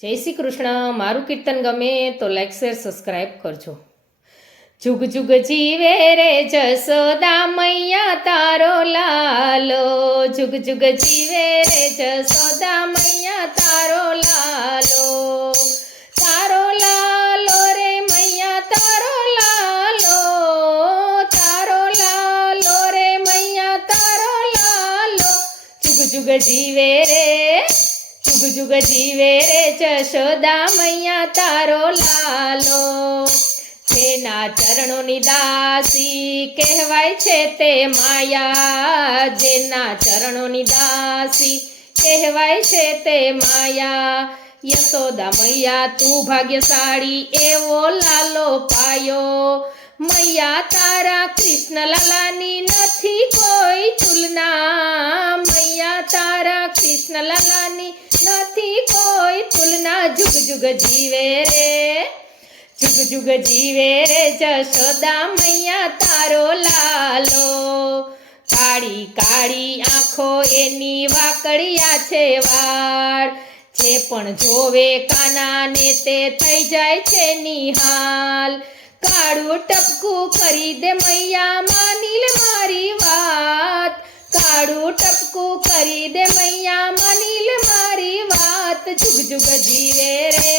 જય શ્રી કૃષ્ણ. મારું કીર્તન ગમે તો લાઈક શેર સબસ્ક્રાઈબ કરજો. જુગ જુગ જીવે રે જશોદા મૈયા તારો લાલો, જુગ જુગ જીવે રે જશોદા મૈયા તારો લાલો, તારો લાલો રે મૈયા તારો લાલો, તારો લાલો રે મૈયા તારો લાલો, જુગ જુગ જીવે રે, જુગ જુગ જીવે રે જશોદા મૈયા તારો લાલો. જેના ચરણોની દાસી કહેવાય છે તે માયા, જેના ચરણોની દાસી કહેવાય છે તે માયા. યશોદા મૈયા તું ભાગ્યશાળી એવો લાલો પાયો, મૈયા તારા કૃષ્ણ લાલાની નથી કોઈ તુલના, મૈયા તારા કૃષ્ણ લાલાની નથી કોઈ તુલના. જુગ જુગ જીવે રે, જુગ જુગ જીવે રે જશોદા મૈયા તારો લાલો. કાળી કાળી આંખો એની વાકડિયા છે વાળ, જે પણ જોવે કાનાને તે થઈ જાય છે નિહાલ. કાળું ટપકું કરી દે મૈયા માની લે મારી વાત, કાળું ટપકું કરી દે મૈયા માની લે મારી વાત. જુગ જુગ જીવે રે,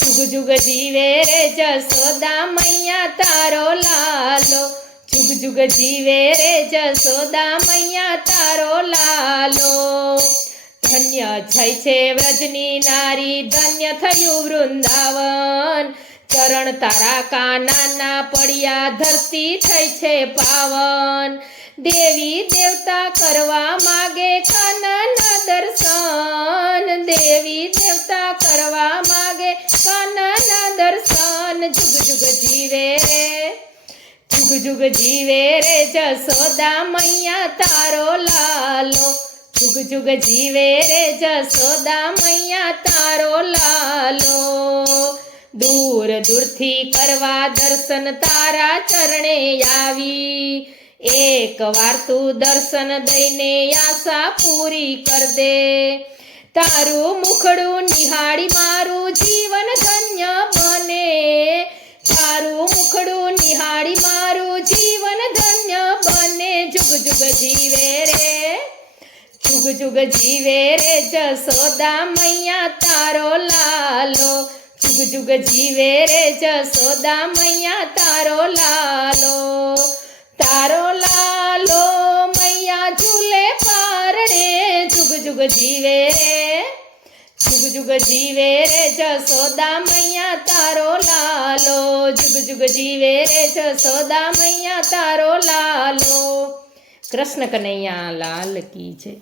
જુગ જુગ જીવે રે જશોદા મૈયા તારો લાલો, જુગ જુગ જીવે રે જશોદા મૈયા તારો લાલો. ધન્ય થઈ છે વ્રજની નારી, ધન્ય થયું વૃંદાવન, ચરણ તારા કાનાના પડ્યા ધરતી થઈ છે પાવન. દેવી દેવતા કરવા માગે કાનાના દર્શન, દેવી દેવતા કરવા માગે કાનાના દર્શન. જુગ જુગ જીવે રે, જુગ જુગ જીવે રે જશોદા મૈયા તારો લાલો, જુગ જુગ જીવે રે જશોદા મૈયા તારો લાલો. દૂર દૂરથી કરવા દર્શન તારા ચરણે આવી, એક વાર તું દર્શન દઈને આશા પૂરી કર દે. તારું મુખડું નિહાળી મારું જીવન ધન્ય બને, તારું મુખડું નિહાળી મારું જીવન ધન્ય બને. જુગ જુગ જીવે રે, જુગ જુગ જીવે રે જશોદા મૈયા તારો લાલો, જુગ જુગ જીવે રે જશોદા મૈયા તારો લાલો. તારો લાલો મૈયા ઝૂલે પારણે, જુગ જુગ જીવે રે, જુગ જુગ જીવે રે જશોદા મૈયા તારો લાલો, જુગ જુગ જીવે રે જશોદા મૈયા તારો લાલો. કૃષ્ણ કનૈયા લાલ કી જય.